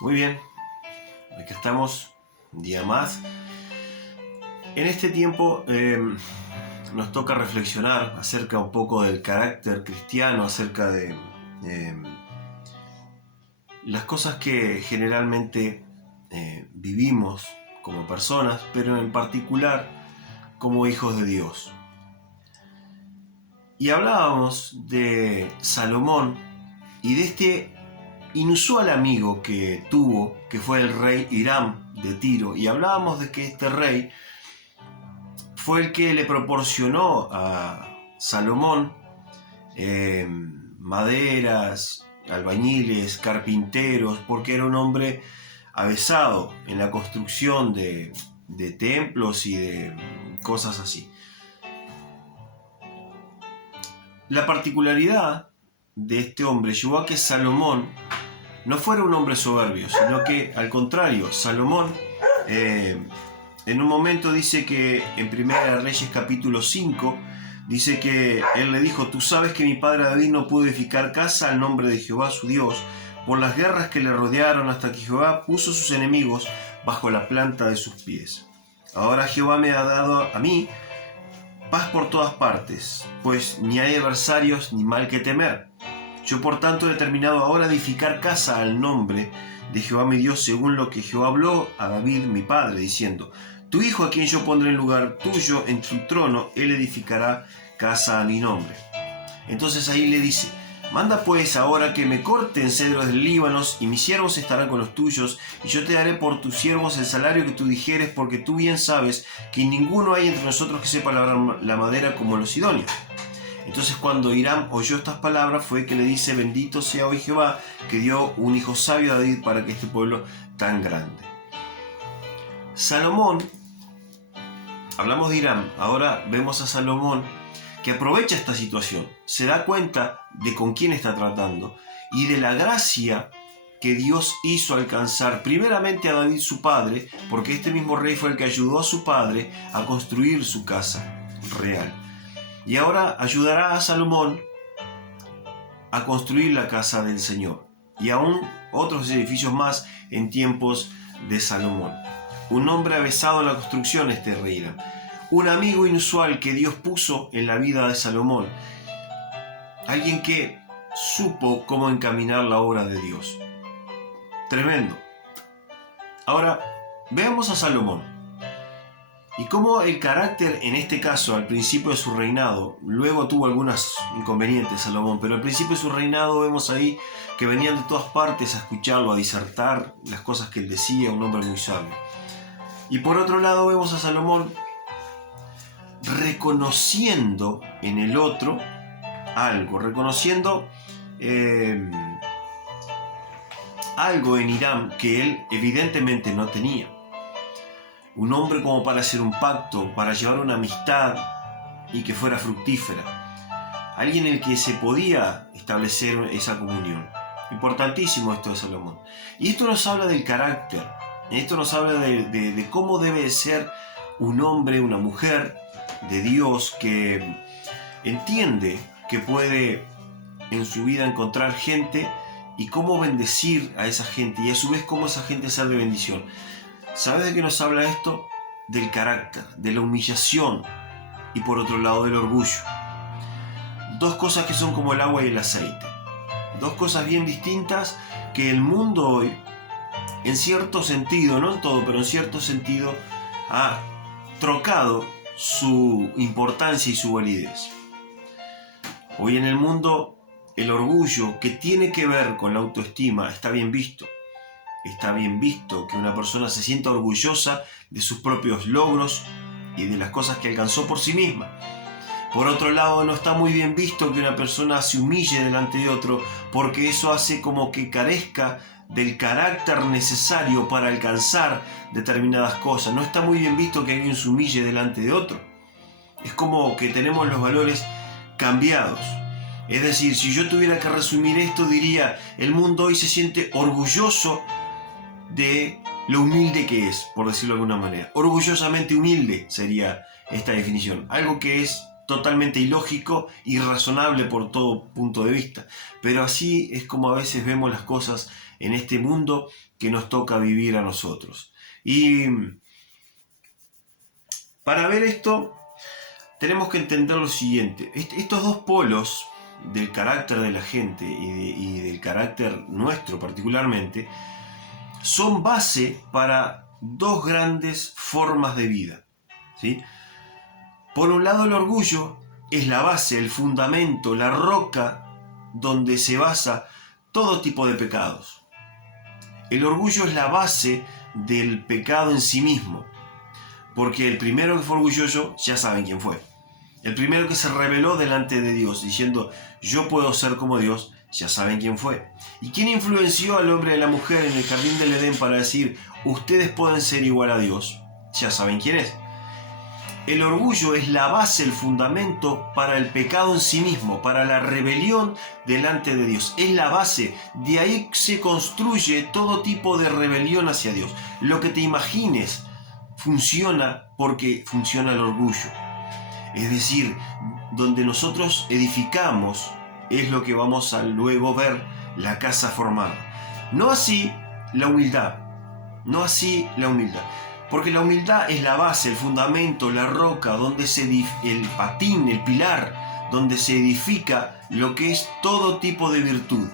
Muy bien, aquí estamos, un día más. En este tiempo nos toca reflexionar acerca un poco del carácter cristiano, acerca de eh, las cosas que generalmente vivimos como personas, pero en particular como hijos de Dios. Y hablábamos de Salomón y de este inusual amigo que tuvo, que fue el rey Hiram de Tiro, y hablábamos de que este rey fue el que le proporcionó a Salomón maderas, albañiles, carpinteros, porque era un hombre avesado en la construcción de templos y de cosas así. La particularidad de este hombre llevó a que Salomón no fuera un hombre soberbio, sino que al contrario, Salomón en un momento dice que en Primera de Reyes capítulo 5, dice que él le dijo: tú sabes que mi padre David no pudo edificar casa al nombre de Jehová su Dios, por las guerras que le rodearon, hasta que Jehová puso sus enemigos bajo la planta de sus pies. Ahora Jehová me ha dado a mí paz por todas partes, pues ni hay adversarios ni mal que temer. Yo por tanto he determinado ahora edificar casa al nombre de Jehová mi Dios, según lo que Jehová habló a David mi padre, diciendo: tu hijo, a quien yo pondré en lugar tuyo en tu trono, él edificará casa a mi nombre. Entonces ahí le dice: manda pues ahora que me corten cedros del Líbano, y mis siervos estarán con los tuyos, y yo te daré por tus siervos el salario que tú dijeres, porque tú bien sabes que ninguno hay entre nosotros que sepa labrar la madera como los sidonios. Entonces cuando Hiram oyó estas palabras, fue que le dice: bendito sea hoy Jehová, que dio un hijo sabio a David para que este pueblo tan grande. Salomón, hablamos de Hiram, ahora vemos a Salomón que aprovecha esta situación, se da cuenta de con quién está tratando y de la gracia que Dios hizo alcanzar primeramente a David su padre, porque este mismo rey fue el que ayudó a su padre a construir su casa real. Y ahora ayudará a Salomón a construir la casa del Señor y aún otros edificios más en tiempos de Salomón. Un hombre avesado en la construcción, este rey Hiram. Un amigo inusual que Dios puso en la vida de Salomón. Alguien que supo cómo encaminar la obra de Dios. Tremendo. Ahora, veamos a Salomón. Y cómo el carácter, en este caso, al principio de su reinado, luego tuvo algunos inconvenientes Salomón, pero al principio de su reinado vemos ahí que venían de todas partes a escucharlo, a disertar las cosas que él decía, un hombre muy sabio. Y por otro lado vemos a Salomón reconociendo en el otro algo, reconociendo algo en Hiram que él evidentemente no tenía. Un hombre como para hacer un pacto, para llevar una amistad y que fuera fructífera. Alguien en el que se podía establecer esa comunión. Importantísimo esto de Salomón. Y esto nos habla del carácter. Esto nos habla de cómo debe ser un hombre, una mujer de Dios que entiende que puede en su vida encontrar gente y cómo bendecir a esa gente y a su vez cómo esa gente sea de bendición. ¿Sabes de qué nos habla esto? Del carácter, de la humillación y por otro lado del orgullo. Dos cosas que son como el agua y el aceite. Dos cosas bien distintas que el mundo hoy, en cierto sentido, no en todo, pero en cierto sentido, ha trocado su importancia y su validez. Hoy en el mundo, el orgullo que tiene que ver con la autoestima está bien visto. Está bien visto que una persona se sienta orgullosa de sus propios logros y de las cosas que alcanzó por sí misma. Por otro lado, no está muy bien visto que una persona se humille delante de otro, porque eso hace como que carezca del carácter necesario para alcanzar determinadas cosas. No está muy bien visto que alguien se humille delante de otro. Es como que tenemos los valores cambiados. Es decir, si yo tuviera que resumir esto, diría: el mundo hoy se siente orgulloso de lo humilde que es, por decirlo de alguna manera. Orgullosamente humilde sería esta definición. Algo que es totalmente ilógico, irrazonable por todo punto de vista. Pero así es como a veces vemos las cosas en este mundo que nos toca vivir a nosotros. Y para ver esto, tenemos que entender lo siguiente. Estos dos polos del carácter de la gente y del carácter nuestro particularmente, son base para dos grandes formas de vida, ¿sí? Por un lado, el orgullo es la base, el fundamento, la roca donde se basa todo tipo de pecados. El orgullo es la base del pecado en sí mismo, porque el primero que fue orgulloso, ya saben quién fue. El primero que se rebeló delante de Dios, diciendo, yo puedo ser como Dios, ya saben quién fue. ¿Y quién influenció al hombre y a la mujer en el jardín del Edén para decir, ustedes pueden ser igual a Dios? Ya saben quién es. El orgullo es la base, el fundamento para el pecado en sí mismo, para la rebelión delante de Dios. Es la base, de ahí se construye todo tipo de rebelión hacia Dios. Lo que te imagines funciona porque funciona el orgullo. Es decir, donde nosotros edificamos es lo que vamos a luego ver la casa formada. No así la humildad, no así la humildad. Porque la humildad es la base, el fundamento, la roca, donde el patín, el pilar, donde se edifica lo que es todo tipo de virtud.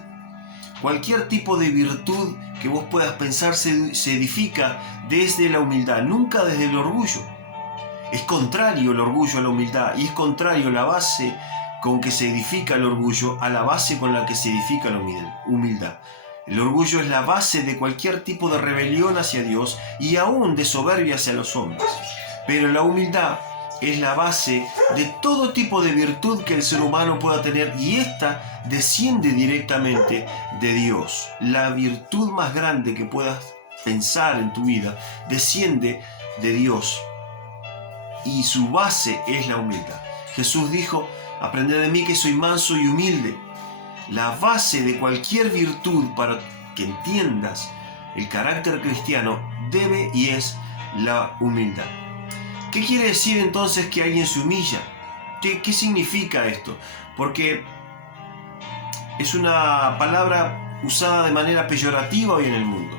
Cualquier tipo de virtud que vos puedas pensar se edifica desde la humildad, nunca desde el orgullo. Es contrario el orgullo a la humildad y es contrario la base con que se edifica el orgullo a la base con la que se edifica la humildad. El orgullo es la base de cualquier tipo de rebelión hacia Dios y aún de soberbia hacia los hombres. Pero la humildad es la base de todo tipo de virtud que el ser humano pueda tener y esta desciende directamente de Dios. La virtud más grande que puedas pensar en tu vida desciende de Dios y su base es la humildad. Jesús dijo, aprended de mí que soy manso y humilde. La base de cualquier virtud para que entiendas el carácter cristiano debe y es la humildad. ¿Qué quiere decir entonces que alguien se humilla? ¿Qué significa esto? Porque es una palabra usada de manera peyorativa hoy en el mundo,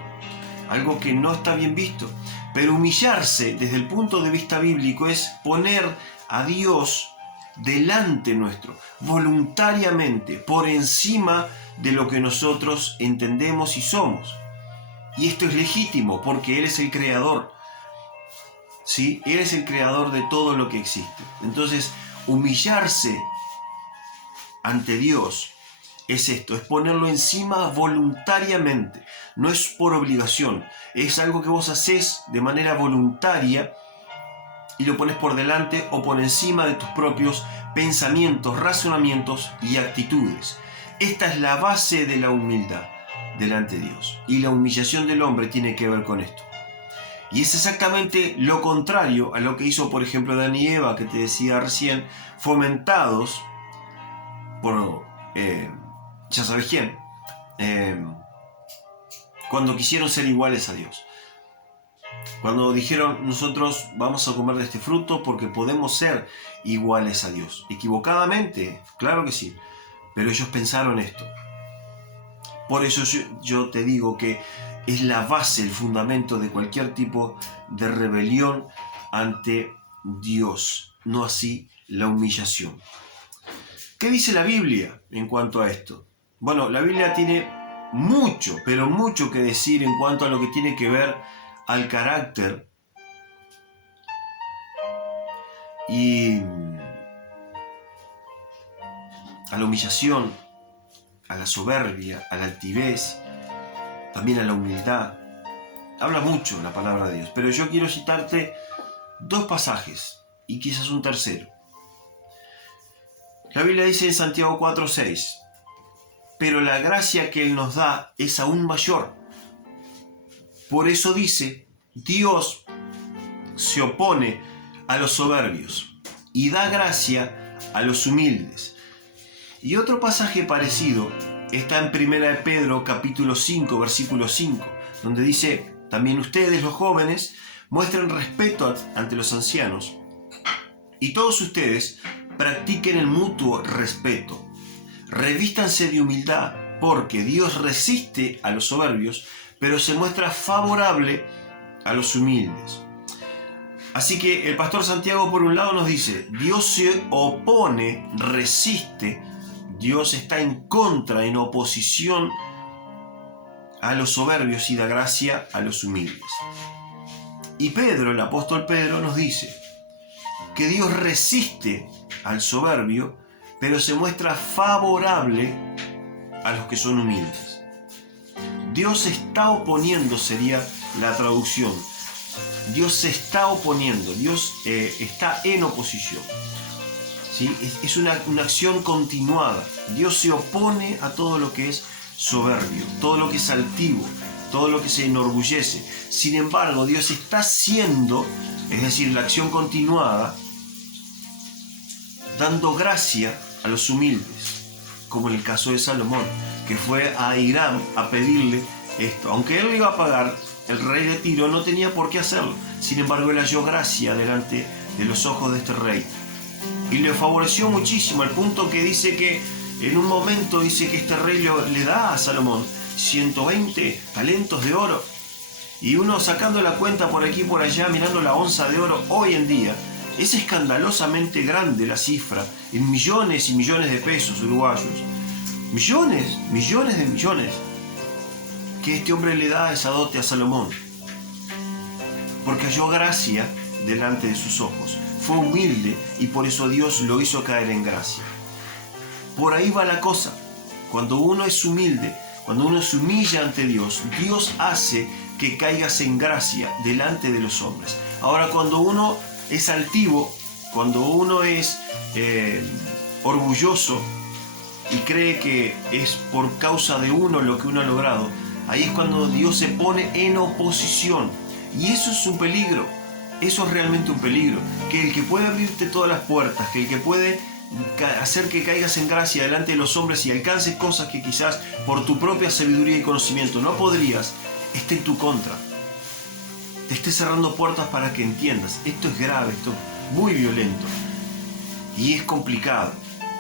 algo que no está bien visto. Pero humillarse desde el punto de vista bíblico es poner a Dios delante nuestro, voluntariamente, por encima de lo que nosotros entendemos y somos. Y esto es legítimo porque Él es el creador, ¿sí? Él es el creador de todo lo que existe. Entonces, humillarse ante Dios es esto, es ponerlo encima voluntariamente, no es por obligación, es algo que vos hacés de manera voluntaria y lo pones por delante o por encima de tus propios pensamientos, razonamientos y actitudes. Esta es la base de la humildad delante de Dios. Y la humillación del hombre tiene que ver con esto. Y es exactamente lo contrario a lo que hizo, por ejemplo, Adán y Eva, que te decía recién, fomentados por, ya sabes quién, cuando quisieron ser iguales a Dios. Cuando dijeron, nosotros vamos a comer de este fruto porque podemos ser iguales a Dios. Equivocadamente, claro que sí, pero ellos pensaron esto. Por eso yo te digo que es la base, el fundamento de cualquier tipo de rebelión ante Dios, no así la humillación. ¿Qué dice la Biblia en cuanto a esto? Bueno, la Biblia tiene mucho, pero mucho que decir en cuanto a lo que tiene que ver al carácter y a la humillación, a la soberbia, a la altivez, también a la humildad. Habla mucho la palabra de Dios, pero yo quiero citarte dos pasajes y quizás un tercero. La Biblia dice en Santiago 4:6, pero la gracia que Él nos da es aún mayor. Por eso dice, Dios se opone a los soberbios y da gracia a los humildes. Y otro pasaje parecido está en 1 de Pedro capítulo 5, versículo 5, donde dice, también ustedes los jóvenes muestren respeto ante los ancianos y todos ustedes practiquen el mutuo respeto. Revístanse de humildad porque Dios resiste a los soberbios, pero se muestra favorable a los humildes. Así que el pastor Santiago por un lado nos dice, Dios se opone, resiste, Dios está en contra, en oposición a los soberbios y da gracia a los humildes. Y Pedro, el apóstol Pedro, nos dice que Dios resiste al soberbio, pero se muestra favorable a los que son humildes. Dios se está oponiendo, sería la traducción. Dios se está oponiendo, Dios está en oposición. ¿Sí? Es una acción continuada. Dios se opone a todo lo que es soberbio, todo lo que es altivo, todo lo que se enorgullece. Sin embargo, Dios está haciendo, es decir, la acción continuada, dando gracia a los humildes, como en el caso de Salomón, que fue a Hiram a pedirle esto. Aunque él le iba a pagar, el rey de Tiro no tenía por qué hacerlo. Sin embargo, él halló gracia delante de los ojos de este rey. Y le favoreció muchísimo, al punto que dice que en un momento dice que este rey le da a Salomón 120 talentos de oro. Y uno sacando la cuenta por aquí y por allá, mirando la onza de oro hoy en día, es escandalosamente grande la cifra, en millones y millones de pesos uruguayos. Millones de millones que este hombre le da esa dote a Salomón. Porque halló gracia delante de sus ojos. Fue humilde y por eso Dios lo hizo caer en gracia. Por ahí va la cosa. Cuando uno es humilde, cuando uno se humilla ante Dios, Dios hace que caigas en gracia delante de los hombres. Ahora, cuando uno es altivo, cuando uno es orgulloso y cree que es por causa de uno lo que uno ha logrado, ahí es cuando Dios se pone en oposición. Y eso es un peligro. Eso es realmente un peligro. Que el que puede abrirte todas las puertas, que el que puede hacer que caigas en gracia delante de los hombres y alcances cosas que quizás por tu propia sabiduría y conocimiento no podrías, esté en tu contra. Te esté cerrando puertas para que entiendas. Esto es grave, esto es muy violento. Y es complicado.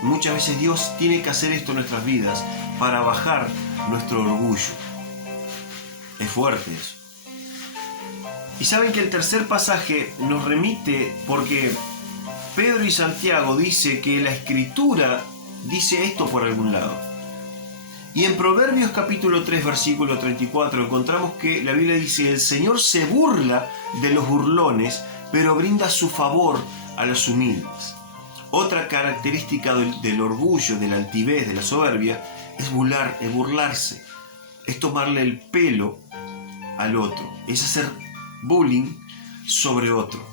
Muchas veces Dios tiene que hacer esto en nuestras vidas para bajar nuestro orgullo. Es fuerte eso. Y saben que el tercer pasaje nos remite porque Pedro y Santiago dice que la Escritura dice esto por algún lado. Y en Proverbios capítulo 3 versículo 34 encontramos que la Biblia dice: el Señor se burla de los burlones, pero brinda su favor a los humildes. Otra característica del orgullo, de la altivez, de la soberbia, es burlarse, es tomarle el pelo al otro, es hacer bullying sobre otro,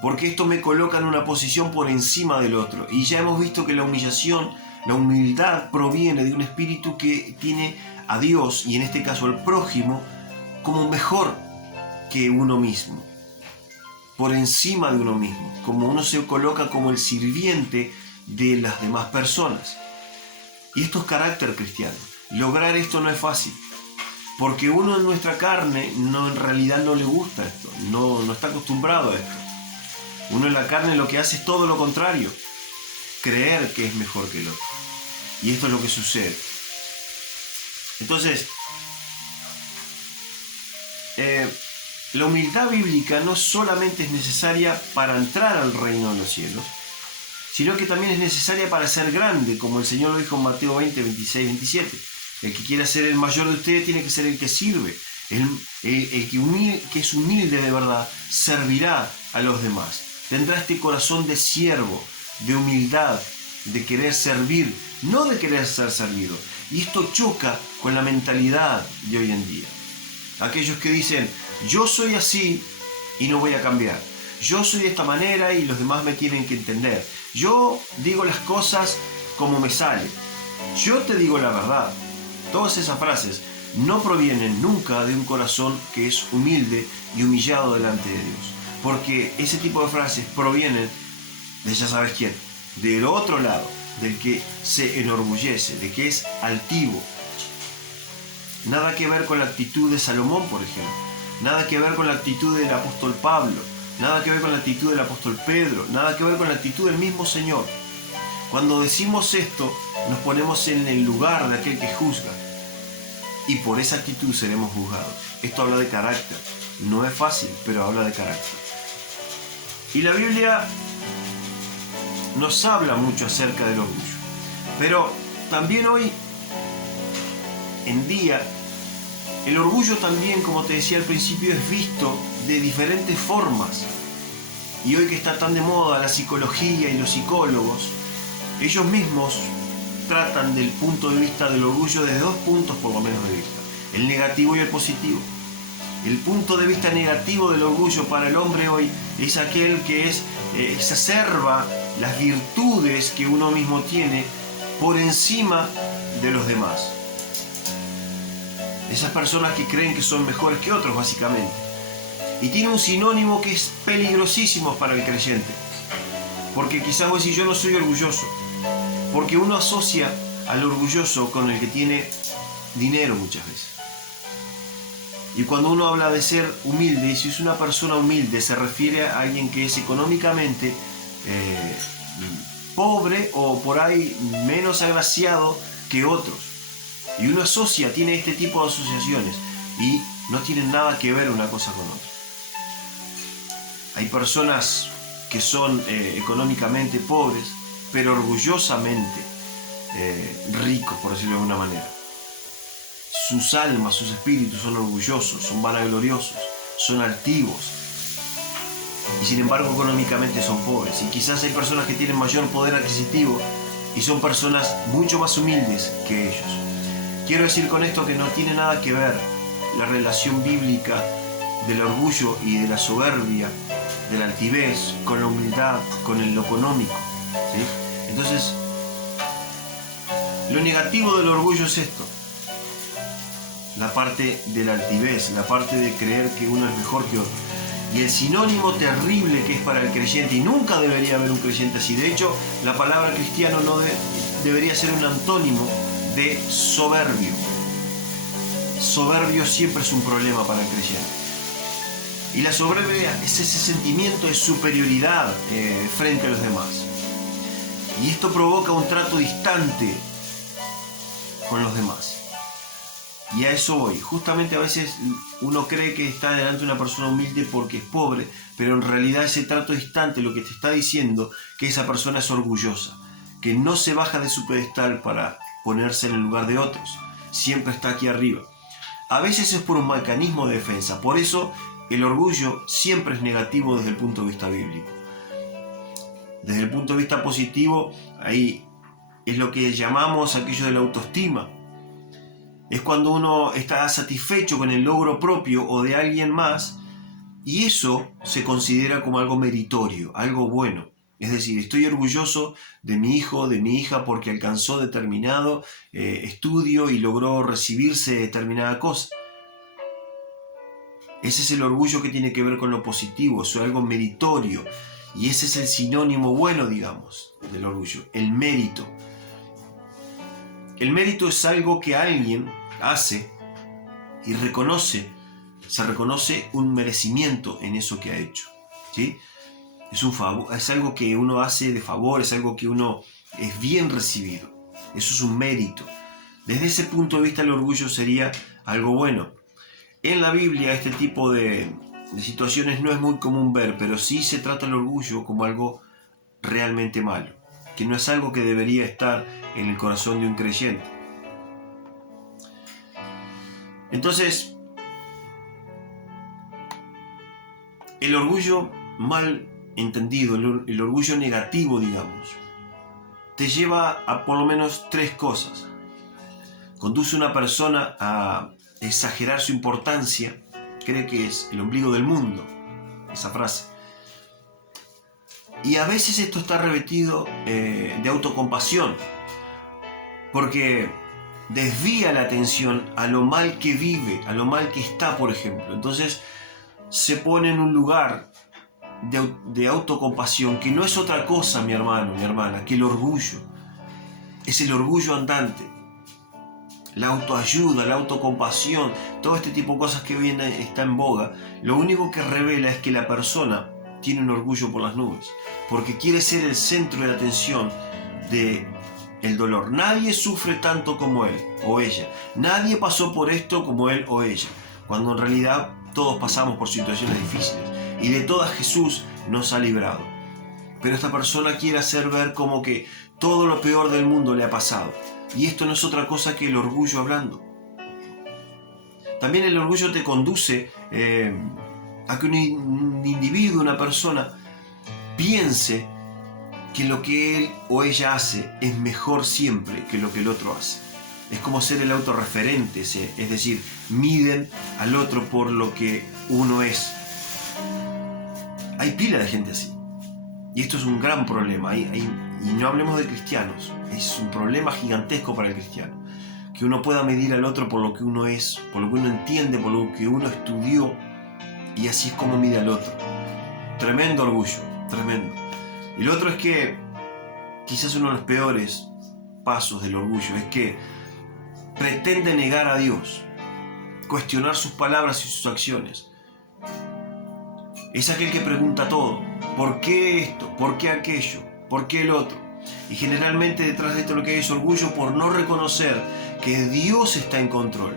porque esto me coloca en una posición por encima del otro. Y ya hemos visto que la humillación, la humildad proviene de un espíritu que tiene a Dios, y en este caso al prójimo, como mejor que uno mismo, por encima de uno mismo, como uno se coloca como el sirviente de las demás personas. Y esto es carácter cristiano. Lograr esto no es fácil, porque uno en nuestra carne en realidad no le gusta esto, no está acostumbrado a esto. Uno en la carne lo que hace es todo lo contrario, creer que es mejor que el otro. Y esto es lo que sucede. Entonces, la humildad bíblica no solamente es necesaria para entrar al reino de los cielos, sino que también es necesaria para ser grande, como el Señor lo dijo en Mateo 20, 26, 27. El que quiera ser el mayor de ustedes tiene que ser el que sirve. El que es humilde de verdad servirá a los demás. Tendrá este corazón de siervo, de humildad, de querer servir, no de querer ser servido. Y esto choca con la mentalidad de hoy en día. Aquellos que dicen: yo soy así y no voy a cambiar. Yo soy de esta manera y los demás me tienen que entender. Yo digo las cosas como me sale. Yo te digo la verdad. Todas esas frases no provienen nunca de un corazón que es humilde y humillado delante de Dios. Porque ese tipo de frases provienen de ya sabes quién, del otro lado, del que se enorgullece, de que es altivo. Nada que ver con la actitud de Salomón, por ejemplo. Nada que ver con la actitud del apóstol Pablo. Nada que ver con la actitud del apóstol Pedro. Nada que ver con la actitud del mismo Señor. Cuando decimos esto, nos ponemos en el lugar de aquel que juzga y por esa actitud seremos juzgados. Esto habla de carácter. No es fácil, pero habla de carácter. Y la Biblia nos habla mucho acerca del orgullo. Pero también hoy en día, el orgullo también, como te decía al principio, es visto de diferentes formas. Y hoy que está tan de moda la psicología y los psicólogos, ellos mismos tratan del punto de vista del orgullo desde dos puntos por lo menos de vista: el negativo y el positivo. El punto de vista negativo del orgullo para el hombre hoy es aquel que exacerba las virtudes que uno mismo tiene por encima de los demás. Esas personas que creen que son mejores que otros, básicamente. Y tiene un sinónimo que es peligrosísimo para el creyente. Porque quizás vos decís, yo no soy orgulloso. Porque uno asocia al orgulloso con el que tiene dinero muchas veces. Y cuando uno habla de ser humilde, si es una persona humilde, se refiere a alguien que es económicamente pobre o por ahí menos agraciado que otros. Y uno asocia, tiene este tipo de asociaciones y no tienen nada que ver una cosa con otra. Hay personas que son económicamente pobres, pero orgullosamente ricos, por decirlo de alguna manera. Sus almas, sus espíritus son orgullosos, son vanagloriosos, son altivos. Y sin embargo económicamente son pobres. Y quizás hay personas que tienen mayor poder adquisitivo y son personas mucho más humildes que ellos. Quiero decir con esto que no tiene nada que ver la relación bíblica del orgullo y de la soberbia, de la altivez, con la humildad, con lo económico, ¿sí? Entonces, lo negativo del orgullo es esto: la parte de la altivez, la parte de creer que uno es mejor que otro. Y el sinónimo terrible que es para el creyente, y nunca debería haber un creyente así. De hecho, la palabra cristiano no debería ser un antónimo de soberbio. Soberbio siempre es un problema para el creyente. Y la soberbia es ese sentimiento de superioridad frente a los demás. Y esto provoca un trato distante con los demás. Y a eso voy. Justamente a veces uno cree que está delante de una persona humilde porque es pobre, pero en realidad ese trato distante lo que te está diciendo que esa persona es orgullosa, que no se baja de su pedestal para ponerse en el lugar de otros, siempre está aquí arriba. A veces es por un mecanismo de defensa, por eso el orgullo siempre es negativo desde el punto de vista bíblico. Desde el punto de vista positivo, ahí es lo que llamamos aquello de la autoestima. Es cuando uno está satisfecho con el logro propio o de alguien más, y eso se considera como algo meritorio, algo bueno. Es decir, estoy orgulloso de mi hijo, de mi hija, porque alcanzó determinado estudio y logró recibirse de determinada cosa. Ese es el orgullo que tiene que ver con lo positivo, eso es algo meritorio. Y ese es el sinónimo bueno, digamos, del orgullo, el mérito. El mérito es algo que alguien hace y se reconoce un merecimiento en eso que ha hecho, ¿sí? Es algo que uno hace de favor, es algo que uno es bien recibido. Eso es un mérito. Desde ese punto de vista el orgullo sería algo bueno. En la Biblia este tipo de situaciones no es muy común ver, pero sí se trata el orgullo como algo realmente malo, que no es algo que debería estar en el corazón de un creyente. Entonces, el orgullo mal entendido, el orgullo negativo, digamos, te lleva a por lo menos tres cosas. Conduce a una persona a exagerar su importancia, cree que es el ombligo del mundo, esa frase. Y a veces esto está revestido de autocompasión, porque desvía la atención a lo mal que vive, a lo mal que está, por ejemplo. Entonces se pone en un lugar de autocompasión, que no es otra cosa, mi hermano, mi hermana, que el orgullo. Es el orgullo andante. La autoayuda, la autocompasión, todo este tipo de cosas que hoy está en boga, lo único que revela es que la persona tiene un orgullo por las nubes, porque quiere ser el centro de la atención del el dolor. Nadie sufre tanto como él o ella. Nadie pasó por esto como él o ella. Cuando en realidad todos pasamos por situaciones difíciles. Y de todas Jesús nos ha librado. Pero esta persona quiere hacer ver como que todo lo peor del mundo le ha pasado. Y esto no es otra cosa que el orgullo hablando. También el orgullo te conduce a que un individuo, una persona, piense que lo que él o ella hace es mejor siempre que lo que el otro hace. Es como ser el autorreferente, es decir, miden al otro por lo que uno es. Hay pila de gente así. Y esto es un gran problema. Y no hablemos de cristianos. Es un problema gigantesco para el cristiano. Que uno pueda medir al otro por lo que uno es, por lo que uno entiende, por lo que uno estudió. Y así es como mide al otro. Tremendo orgullo, tremendo. Y lo otro es que quizás uno de los peores pasos del orgullo es que pretende negar a Dios, cuestionar sus palabras y sus acciones. Es aquel que pregunta todo. ¿Por qué esto? ¿Por qué aquello? ¿Por qué el otro? Y generalmente detrás de esto lo que hay es orgullo por no reconocer que Dios está en control.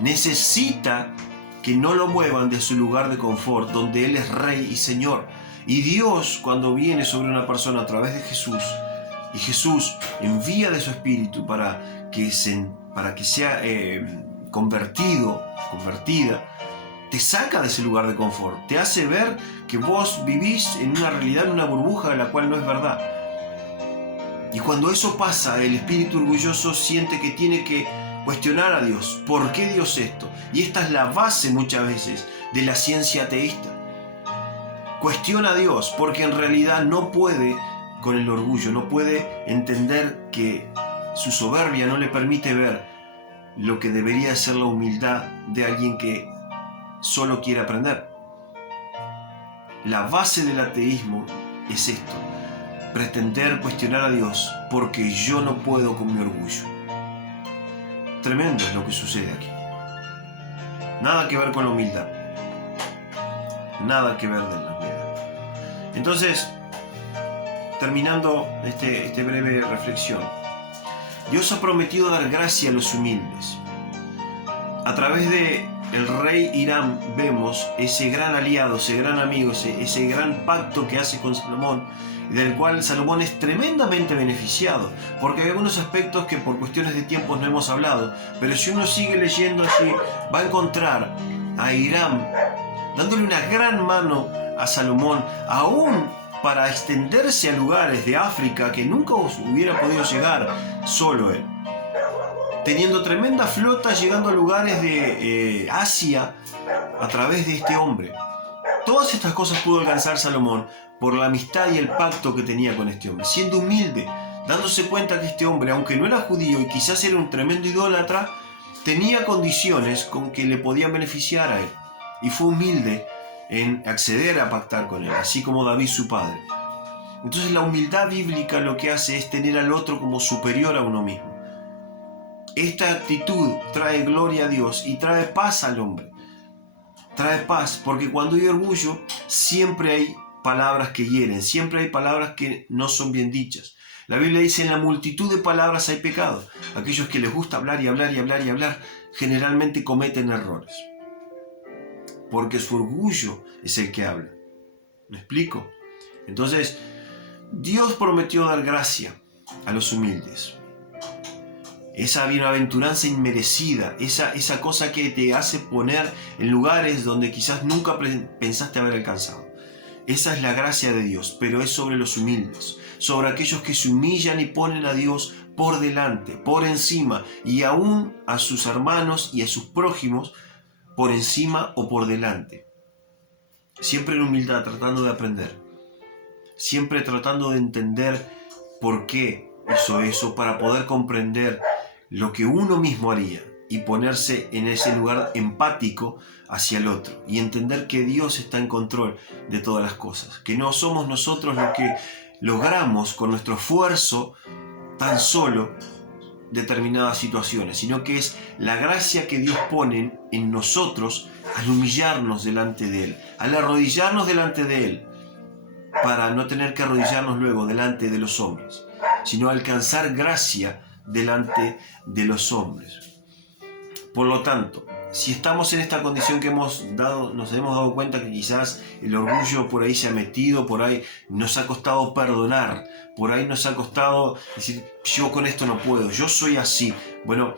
Necesita que no lo muevan de su lugar de confort, donde Él es Rey y Señor. Y Dios, cuando viene sobre una persona a través de Jesús, y Jesús envía de su Espíritu para que sea convertida, te saca de ese lugar de confort, te hace ver que vos vivís en una realidad, en una burbuja de la cual no es verdad. Y cuando eso pasa, el espíritu orgulloso siente que tiene que cuestionar a Dios. ¿Por qué Dios esto? Y esta es la base muchas veces de la ciencia ateísta. Cuestiona a Dios porque en realidad no puede con el orgullo, no puede entender que su soberbia no le permite ver lo que debería ser la humildad de alguien que solo quiere aprender. La base del ateísmo es esto: pretender cuestionar a Dios porque yo no puedo con mi orgullo. Tremendo es lo que sucede aquí. Nada que ver con la humildad. Nada que ver de la humildad. Entonces, terminando este breve reflexión, Dios ha prometido dar gracia a los humildes. A través de el rey Hiram vemos ese gran aliado, ese gran amigo, ese gran pacto que hace con Salomón, del cual Salomón es tremendamente beneficiado, porque hay algunos aspectos que por cuestiones de tiempo no hemos hablado, pero si uno sigue leyendo allí, va a encontrar a Hiram dándole una gran mano a Salomón, aún para extenderse a lugares de África que nunca hubiera podido llegar solo él. Teniendo tremenda flota, llegando a lugares de Asia a través de este hombre. Todas estas cosas pudo alcanzar Salomón por la amistad y el pacto que tenía con este hombre, siendo humilde, dándose cuenta que este hombre, aunque no era judío y quizás era un tremendo idólatra, tenía condiciones con que le podían beneficiar a él, y fue humilde en acceder a pactar con él, así como David su padre. Entonces la humildad bíblica lo que hace es tener al otro como superior a uno mismo. Esta actitud trae gloria a Dios y trae paz al hombre. Trae paz, porque cuando hay orgullo siempre hay palabras que hieren, siempre hay palabras que no son bien dichas. La Biblia dice: en la multitud de palabras hay pecado. Aquellos que les gusta hablar y hablar y hablar y hablar generalmente cometen errores, porque su orgullo es el que habla. ¿Me explico? Entonces, Dios prometió dar gracia a los humildes. Esa bienaventuranza inmerecida, esa cosa que te hace poner en lugares donde quizás nunca pensaste haber alcanzado. Esa es la gracia de Dios, pero es sobre los humildes, sobre aquellos que se humillan y ponen a Dios por delante, por encima, y aún a sus hermanos y a sus prójimos por encima o por delante. Siempre en humildad, tratando de aprender, siempre tratando de entender por qué hizo eso, para poder comprender lo que uno mismo haría y ponerse en ese lugar empático hacia el otro y entender que Dios está en control de todas las cosas, que no somos nosotros lo que logramos con nuestro esfuerzo tan solo determinadas situaciones, sino que es la gracia que Dios pone en nosotros al humillarnos delante de Él, al arrodillarnos delante de Él, para no tener que arrodillarnos luego delante de los hombres, sino alcanzar gracia delante de los hombres. Por lo tanto, si estamos en esta condición que nos hemos dado cuenta que quizás el orgullo por ahí se ha metido, por ahí nos ha costado perdonar, por ahí nos ha costado decir, yo con esto no puedo, yo soy así. Bueno,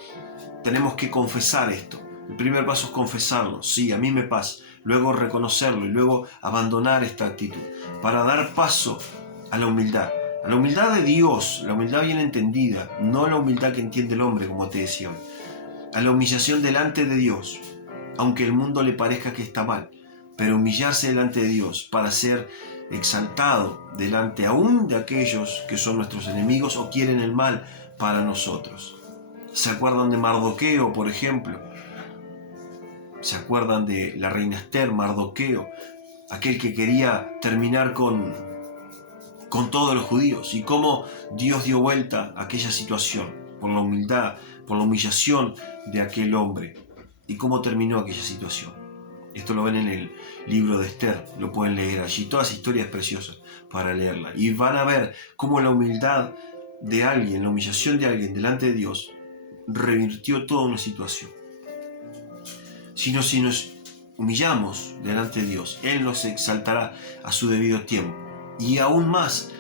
tenemos que confesar esto. El primer paso es confesarlo. Sí, a mí me pasa. Luego reconocerlo y luego abandonar esta actitud para dar paso a la humildad. A la humildad de Dios, la humildad bien entendida, no la humildad que entiende el hombre, como te decía hoy. A la humillación delante de Dios, aunque el mundo le parezca que está mal, pero humillarse delante de Dios para ser exaltado delante aún de aquellos que son nuestros enemigos o quieren el mal para nosotros. ¿Se acuerdan de Mardoqueo, por ejemplo? ¿Se acuerdan de la reina Esther, Mardoqueo? Aquel que quería terminar con todos los judíos, y cómo Dios dio vuelta a aquella situación por la humildad, por la humillación de aquel hombre, y cómo terminó aquella situación. Esto lo ven en el libro de Esther, lo pueden leer allí. Toda esa historia es preciosa para leerla, y van a ver cómo la humildad de alguien, la humillación de alguien delante de Dios revirtió toda una situación. Si nos humillamos delante de Dios, Él nos exaltará a su debido tiempo. Y aún más,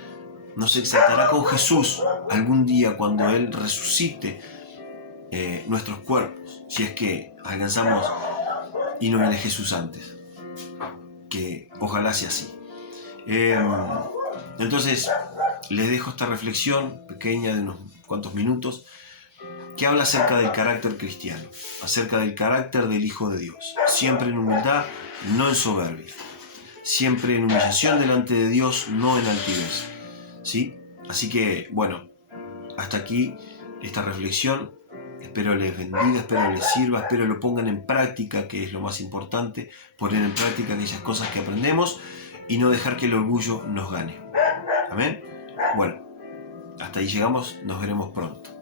nos exaltará con Jesús algún día cuando Él resucite nuestros cuerpos, si es que alcanzamos y no viene Jesús antes. Que ojalá sea así. Entonces, les dejo esta reflexión pequeña de unos cuantos minutos que habla acerca del carácter cristiano, acerca del carácter del Hijo de Dios. Siempre en humildad, no en soberbia. Siempre en humillación delante de Dios, no en altivez. ¿Sí? Así que, bueno, hasta aquí esta reflexión. Espero les bendiga, espero les sirva, espero lo pongan en práctica, que es lo más importante, poner en práctica aquellas cosas que aprendemos y no dejar que el orgullo nos gane. Amén. Bueno, hasta ahí llegamos, nos veremos pronto.